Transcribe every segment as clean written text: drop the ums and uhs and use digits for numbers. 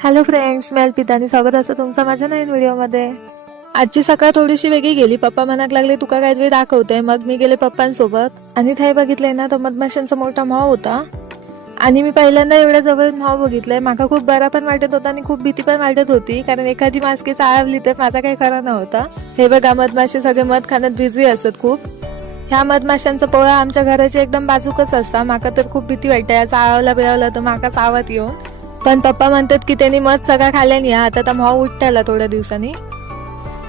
Hello friends, मी अल्पिता आणि स्वागत असतं तुमचं माझ्या नवीन व्हिडिओमध्ये। आजची सकाळ थोडीशी वेगळी गेली। पप्पा मनाक लागले तुका काहीतरी दाखवते, मग मी गेले पप्पांसोबत आणि ते बघितलंय ना, तो मधमाशांचा मोठा माव होता आणि मी पहिल्यांदा एवढ्या जवळ माव बघितलंय। माका खूप बरा पण वाटत होता आणि खूप भीती पण वाटत होती, कारण एखादी मास्की चावली तर माझा काही खरा नव्हता। हे बघा, मधमाशी सगळे मध खाण्यात बिझी असतात खूप। ह्या मधमाशांचा पोळा आमच्या घराच्या एकदम बाजूकच असता। माका तर खूप भीती वाटते, चावला बिळवला तर माका चावत येऊन। पण पप्पा म्हणतात की त्यांनी मध सगळा खाल्ल्यानी आता तर माव उठताला थोड्या दिवसांनी।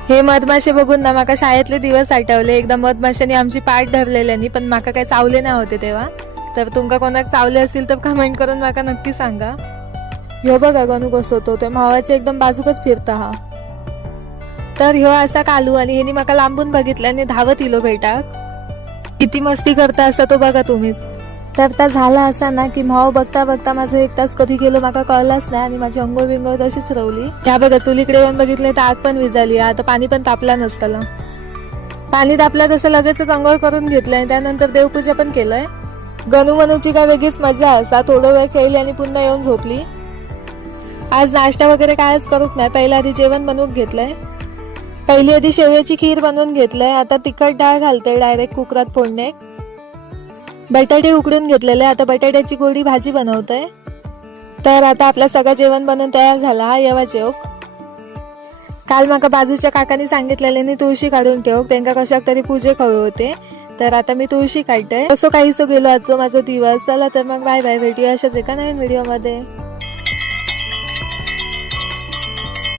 हे मधमाशे बघून ना माका शाळेतले दिवस आठवले। एकदा मधमाशांनी आमची पाठ धरलेल्यानी, पण माका काही चावले नाही होते तेव्हा। तर तुमका कोणाक चावले असतील तर कमेंट करून माका नक्की सांगा। ह्यो बघा गणू कसो तो त्या मावाच्या एकदम बाजूकच फिरता हा। तर ह्यो असा कालू आणि ह्यानी माका लांबून बघितलं आणि धावत इलो भेटाक। किती मस्ती करता असा तो बघा तुम्ही। तर त्या झाला असा ना की माव बघता बघता माझं 1 तास कधी गेलो माका कळलाच नाही आणि माझी अंघोळ बिंगोळ तशीच रवली। त्या बघा चुलीकडे येऊन बघितले तर आग पण विझाली, आता पाणी पण तापला नसताला। पाणी तापलं तसं लगेचच अंघोळ करून घेतलंय, त्यानंतर देवपूजा पण केलंय। गणू मनूची काय वेगळीच मजा असा, थोडं वेळ खेळली आणि पुन्हा येऊन झोपली। आज नाश्ता वगैरे कायच करूक नाही, पहिल्या आधी जेवण बनवून घेतलंय। पहिली आधी शेवयाची खीर बनवून घेतलंय, आता तिखट डाळ घालते डायरेक्ट कुकरात फोडणे। बटाटे उकडून घेतलेले, आता बटाट्याची गोडी भाजी बनवते। तर आता आपलं सगळं जेवण बनवून तयार झाला। हा येवा जेव। काल माका बाजूच्या काकांनी सांगितलेले तुळशी काढून ठेव, त्यांना कशाक तरी पूजे हवे होते। तर आता मी तुळशी काढते। असं काहीसो गेलो आजचा माझा दिवस। चला तर मग बाय बाय, भेटूया अशाच एका नवीन व्हिडिओ मध्ये।